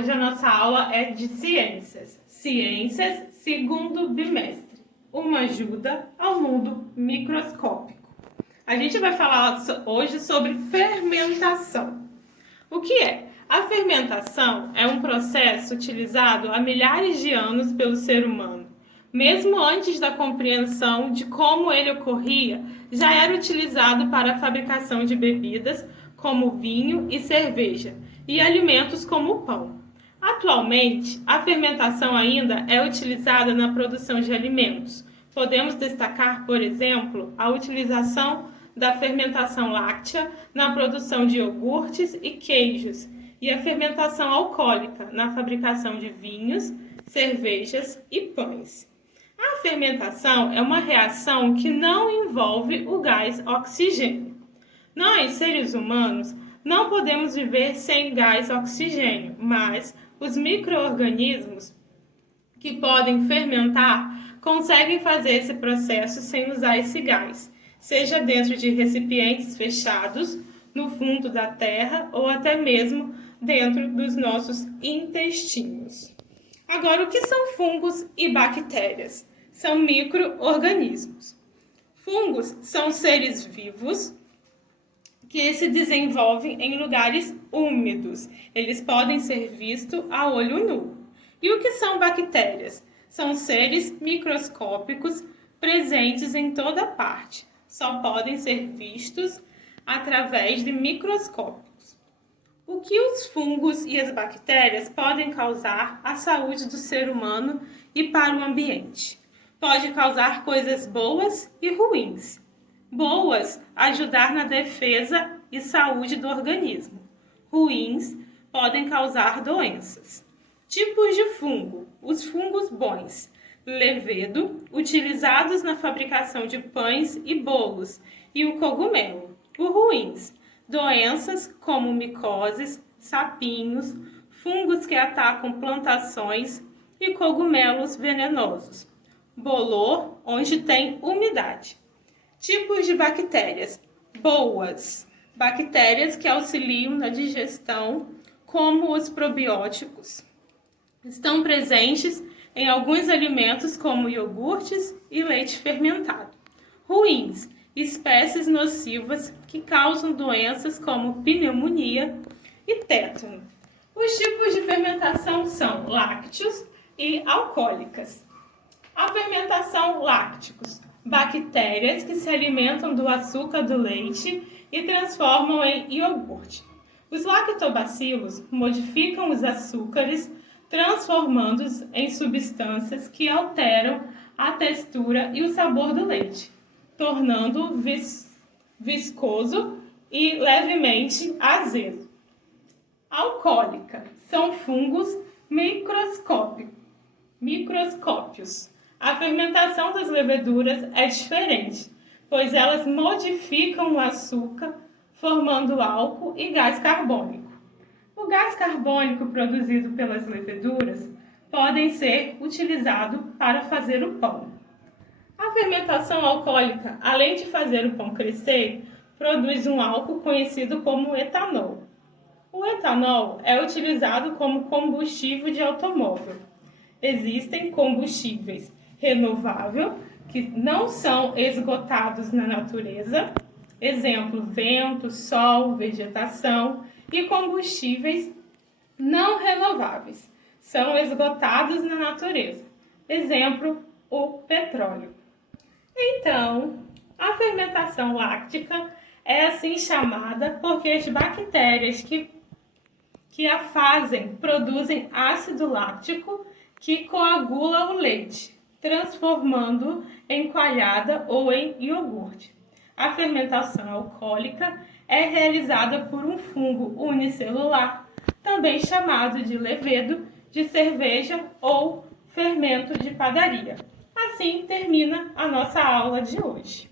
Hoje a nossa aula é de ciências. Ciências, segundo bimestre. Uma ajuda ao mundo microscópico. A gente vai falar hoje sobre fermentação. O que é? A fermentação é um processo utilizado há milhares de anos pelo ser humano. Mesmo antes da compreensão de como ele ocorria, já era utilizado para a fabricação de bebidas, como vinho e cerveja, e alimentos como o pão. Atualmente, a fermentação ainda é utilizada na produção de alimentos. Podemos destacar, por exemplo, a utilização da fermentação láctea na produção de iogurtes e queijos, e a fermentação alcoólica na fabricação de vinhos, cervejas e pães. A fermentação é uma reação que não envolve o gás oxigênio. Nós, seres humanos, não podemos viver sem gás oxigênio, mas os micro-organismos que podem fermentar conseguem fazer esse processo sem usar esse gás, seja dentro de recipientes fechados, no fundo da terra ou até mesmo dentro dos nossos intestinos. Agora, o que são fungos e bactérias? São micro-organismos. Fungos são seres vivos que se desenvolvem em lugares úmidos. Eles podem ser vistos a olho nu. E o que são bactérias? São seres microscópicos presentes em toda parte. Só podem ser vistos através de microscópios. O que os fungos e as bactérias podem causar à saúde do ser humano e para o ambiente? Pode causar coisas boas e ruins. Boas, ajudar na defesa e saúde do organismo. Ruins, podem causar doenças. Tipos de fungo. Os fungos bons. Levedo, utilizados na fabricação de pães e bolos. E o cogumelo. Os ruins. Doenças como micoses, sapinhos, fungos que atacam plantações e cogumelos venenosos. Bolor, onde tem umidade. Tipos de bactérias. Boas. Bactérias que auxiliam na digestão, como os probióticos. Estão presentes em alguns alimentos, como iogurtes e leite fermentado. Ruins. Espécies nocivas que causam doenças como pneumonia e tétano. Os tipos de fermentação são lácteos e alcoólicas. A fermentação lácticos. Bactérias que se alimentam do açúcar do leite e transformam em iogurte. Os lactobacilos modificam os açúcares, transformando-os em substâncias que alteram a textura e o sabor do leite, tornando-o viscoso e levemente azedo. Alcoólica. São fungos microscópios. A fermentação das leveduras é diferente, pois elas modificam o açúcar, formando álcool e gás carbônico. O gás carbônico produzido pelas leveduras podem ser utilizado para fazer o pão. A fermentação alcoólica, além de fazer o pão crescer, produz um álcool conhecido como etanol. O etanol é utilizado como combustível de automóvel. Existem combustíveis renováveis que não são esgotados na natureza, exemplo, vento, sol, vegetação, e combustíveis não renováveis, são esgotados na natureza, exemplo, o petróleo. Então, a fermentação láctica é assim chamada porque as bactérias que a fazem produzem ácido láctico que coagula o leite, transformando em coalhada ou em iogurte. A fermentação alcoólica é realizada por um fungo unicelular, também chamado de levedo de cerveja ou fermento de padaria. Assim termina a nossa aula de hoje.